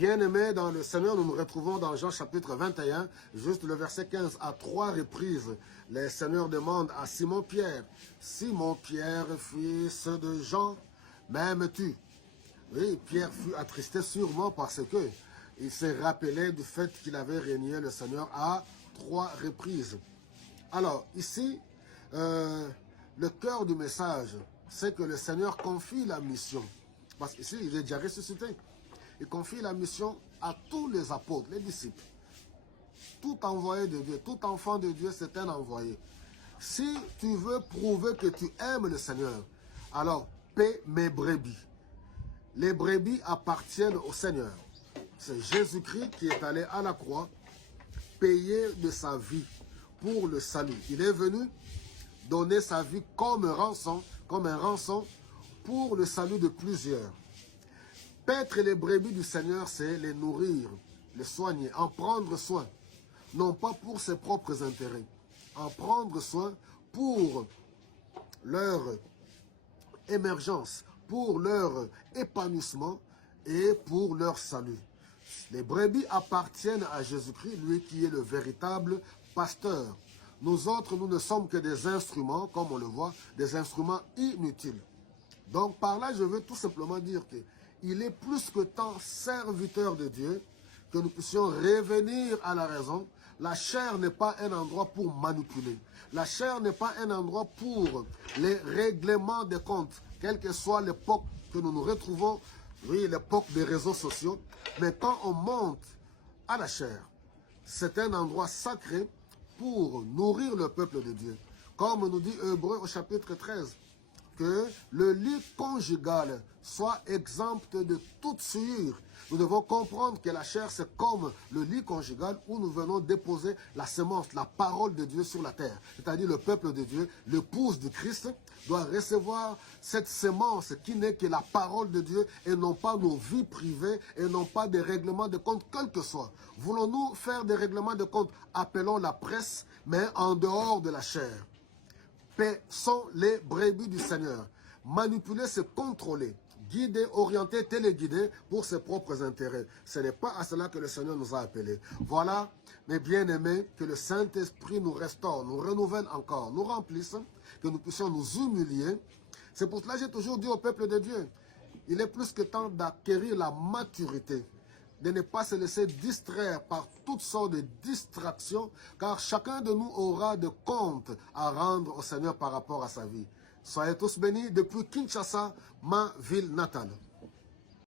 Bien-aimés dans le Seigneur, nous nous retrouvons dans Jean chapitre 21, juste le verset 15. À 3 reprises, le Seigneur demande à Simon-Pierre, « Simon-Pierre, fils de Jean, m'aimes-tu » Oui, Pierre fut attristé sûrement parce que il s'est rappelé du fait qu'il avait régné le Seigneur à 3 reprises. Alors, ici, le cœur du message, c'est que le Seigneur confie la mission. Parce qu'ici, il est déjà ressuscité. Il confie la mission à tous les apôtres, les disciples. Tout envoyé de Dieu, tout enfant de Dieu, c'est un envoyé. Si tu veux prouver que tu aimes le Seigneur, alors paie mes brebis. Les brebis appartiennent au Seigneur. C'est Jésus-Christ qui est allé à la croix, payer de sa vie pour le salut. Il est venu donner sa vie comme un rançon pour le salut de plusieurs. Paître les brebis du Seigneur, c'est les nourrir, les soigner, en prendre soin. Non pas pour ses propres intérêts. En prendre soin pour leur émergence, pour leur épanouissement et pour leur salut. Les brebis appartiennent à Jésus-Christ, lui qui est le véritable pasteur. Nous autres, nous ne sommes que des instruments, comme on le voit, des instruments inutiles. Donc par là, je veux tout simplement dire qu'il est plus que temps serviteur de Dieu, que nous puissions revenir à la raison. La chair n'est pas un endroit pour manipuler. La chair n'est pas un endroit pour les règlements des comptes, quelle que soit l'époque que nous nous retrouvons, oui, l'époque des réseaux sociaux. Mais quand on monte à la chair, c'est un endroit sacré pour nourrir le peuple de Dieu. Comme nous dit Hébreux au chapitre 13, que le lit conjugal soit exempt de toute souillure. Nous devons comprendre que la chair, c'est comme le lit conjugal où nous venons déposer la semence, la parole de Dieu sur la terre. C'est-à-dire le peuple de Dieu, l'épouse du Christ, doit recevoir cette semence qui n'est que la parole de Dieu et non pas nos vies privées et non pas des règlements de compte, quel que soit. Voulons-nous faire des règlements de compte? Appelons la presse, mais en dehors de la chair. Sont les brebis du Seigneur. Manipuler, c'est contrôler. Guider, orienter, téléguider pour ses propres intérêts. Ce n'est pas à cela que le Seigneur nous a appelés. Voilà, mes bien-aimés, que le Saint-Esprit nous restaure, nous renouvelle encore, nous remplisse, que nous puissions nous humilier. C'est pour cela que j'ai toujours dit au peuple de Dieu, il est plus que temps d'acquérir la maturité, de ne pas se laisser distraire par toutes sortes de distractions, car chacun de nous aura de comptes à rendre au Seigneur par rapport à sa vie. Soyez tous bénis depuis Kinshasa, ma ville natale.